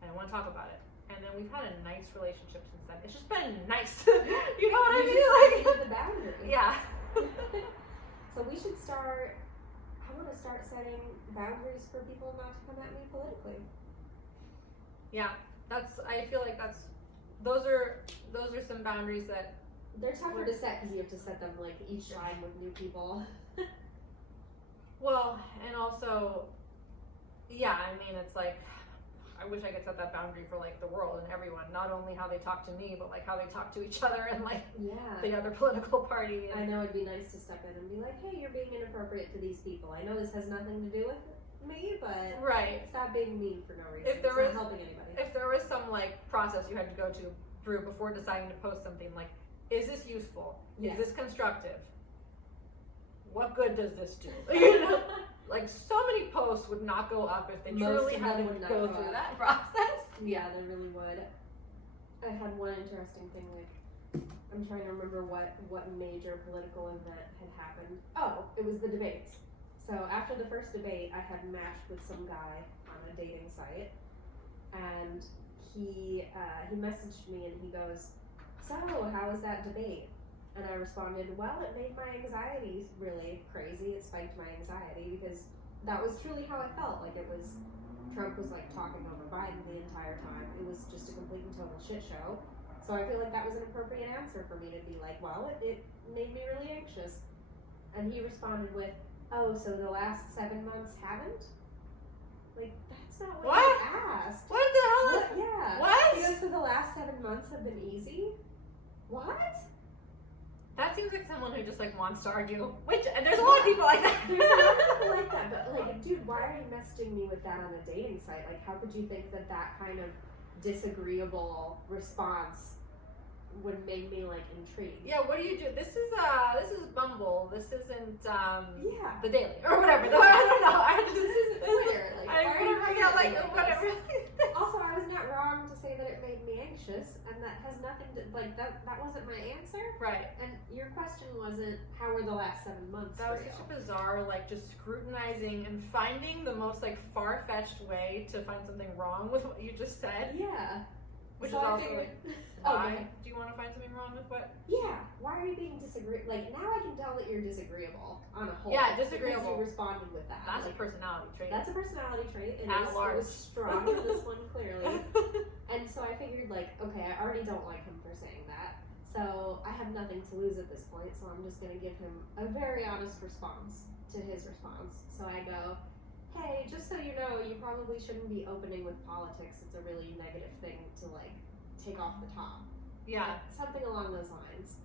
I don't want to talk about it. And then we've had a nice relationship since then. It's just been nice. You know what I mean? You just the boundary. Yeah. So we should start, I want to start setting boundaries for people not to come at me politically. Yeah. I feel like those are some boundaries that They're tougher to set because you have to set them like each time with new people. Well, and also, yeah, I mean, it's like, I wish I could set that boundary for like the world and everyone, not only how they talk to me, but like how they talk to each other and like Yeah. the other political party. I know it'd be nice to step in and be like, hey, you're being inappropriate to these people. I know this has nothing to do with me, but Right. stop being mean for no reason. If there it's was- not helping anybody. If there was some like process you had to go through before deciding to post something, like, is this useful? Yeah. Is this constructive? What good does this do? You know? Like, so many posts would not go up if they Most truly of had them to would not go go through up. that process. Yeah, they really would. I had one interesting thing, like, I'm trying to remember what major political event had happened. Oh, it was the debates. So after the first debate, I had matched with some guy on a dating site, and he messaged me and he goes, so how was that debate? And I responded, well, it made my anxiety really crazy. It spiked my anxiety because that was truly how I felt. Like, it was, Trump was like talking over Biden the entire time. It was just a complete and total shit show. So I feel like that was an appropriate answer for me to be like, well, it made me really anxious. And he responded with, oh, so the last 7 months haven't? Like, that's not what What? I asked. What the hell? What? Yeah. What? He goes, so the last 7 months have been easy? What? That seems like someone who just like wants to argue. Which, and there's a lot of people like that. There's a lot of people like that, but like, dude, why are you messaging me with that on a dating site? Like, how could you think that that kind of disagreeable response would make me like intrigued? Yeah, what do you do? This is Bumble. This isn't Yeah. The Daily or whatever. I don't know. This isn't Twitter. Like, why are you whatever. looking Yeah, at like me like whatever. this? Also, I was not wrong to say that it made me anxious, and that has nothing to like that. That wasn't my answer. Right. And your question wasn't how were the last 7 months That was for you? such a bizarre, like, just scrutinizing and finding the most like far-fetched way to find something wrong with what you just said, Yeah. which So is I also figured- like, Oh, why okay. do you want to find something wrong with what? Yeah, why are you being disagreeable? Like, now I can tell that you're disagreeable on a whole. Yeah, because disagreeable. you responded with that. That's a Like, personality trait. that's a personality trait. It At is. It large. was strong in this one, clearly. And so I figured, like, okay, I already don't like him for saying that. So I have nothing to lose at this point, so I'm just going to give him a very honest response to his response. So I go, hey, just so you know, you probably shouldn't be opening with politics. It's a really negative thing to, like, take off the top. Yeah. Something along those lines.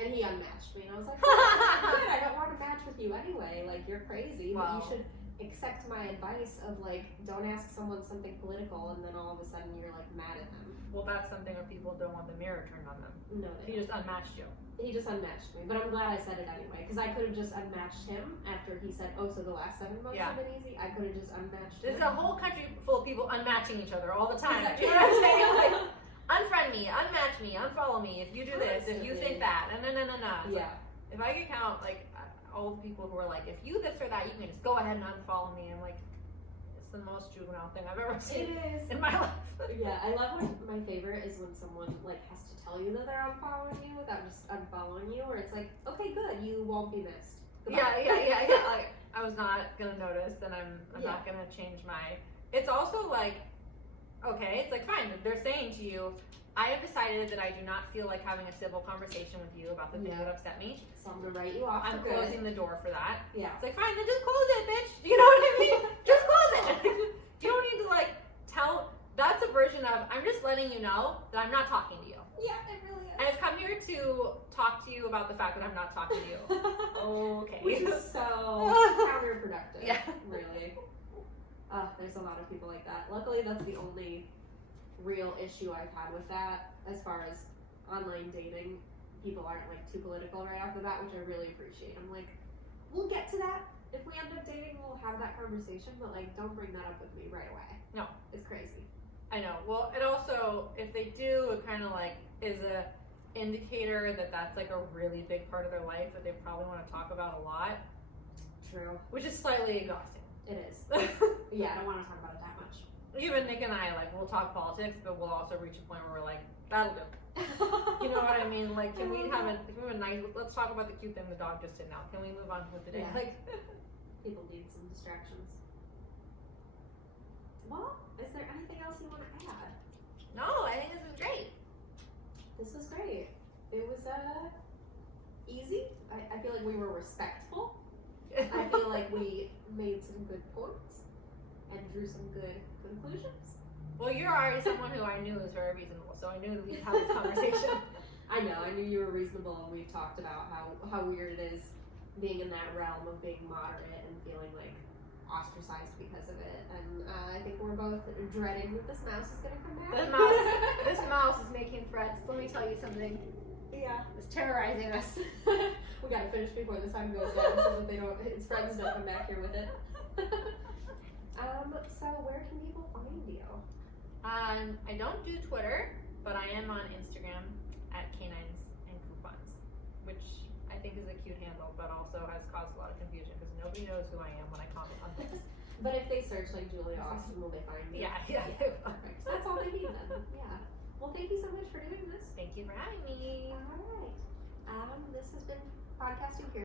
And he unmatched me, and I was like, good, I don't want to match with you anyway. Like, you're crazy, but Wow. you should accept my advice of, like, don't ask someone something political, and then all of a sudden you're, like, mad at them. Well, that's something where people don't want the mirror turned on them. No, He they just unmatched you. He just unmatched me, but I'm glad I said it anyway, because I could have just unmatched him after he said, oh, so the last 7 months Yeah. have been easy? I could have just unmatched There's him. a whole country full of people unmatching each other all the time. Exactly. Do you know what I'm saying? Like, unfriend me, unmatch me, unfollow me if you do this, if you think that, and no. It's like, Yeah. if I could count like all the people who are like, if you this or that, you can just go ahead and unfollow me. I'm like, it's the most juvenile thing I've ever It seen is. in my life. Yeah, I love when my favorite is when someone like has to tell you that they're unfollowing you without just unfollowing you, or it's like, okay, good, you won't be missed. Goodbye. Yeah. Like, I was not gonna notice, and I'm not gonna change my. It's also like, okay, it's like fine. They're saying to you, I have decided that I do not feel like having a civil conversation with you about the thing Yeah. that upset me. So I'm gonna write you off. I'm for good. closing the door for that. Yeah. It's like fine, then just close it, bitch. You know what I mean? Just close it. You don't need to like tell. That's a version of I'm just letting you know that I'm not talking to you. Yeah, it really is. I've come here to talk to you about the fact that I'm not talking to you. Okay. Which is so counterproductive. Yeah. Really. There's a lot of people like that. Luckily, that's the only real issue I've had with that. As far as online dating, people aren't like too political right off the bat, which I really appreciate. I'm like, we'll get to that. If we end up dating, we'll have that conversation, but like, don't bring that up with me right away. No. It's crazy. I know. Well, it also, if they do, it kind of like is a indicator that that's like a really big part of their life that they probably want to talk about a lot, True. which is slightly exhausting. It is. Yeah, I don't want to talk about it that much. Even Nick and I, like, we'll talk politics, but we'll also reach a point where we're like, that'll do. You know what I mean? Like, can we have a nice, let's talk about the cute thing the dog just did now. Can we move on with the day? Yeah. Like, People need some distractions. Well, is there anything else you want to add? no, I think this is great. This was great. It was like we were respectful. I feel like we made some good points and drew some good conclusions. Well, you're already someone who I knew was very reasonable, so I knew that we'd have this conversation. I know, I knew you were reasonable, and we've talked about how weird it is being in that realm of being moderate and feeling like ostracized because of it. And I think we're both dreading that this mouse is gonna come back. This mouse is making threats. Let me tell you something. Yeah. It's terrorizing us. We gotta finish before the sun goes down so that its friends don't come back here with it. So where can people find you? I don't do Twitter, but I am on Instagram at Canines and Coupons, which I think is a cute handle, but also has caused a lot of confusion because nobody knows who I am when I comment on things. But if they search like Julia Austin, will they find you? Yeah. Perfect. That's all they need then. Yeah. Well, thank you so much for doing this. Thank you for having me. All right. This has been Podcasting Here.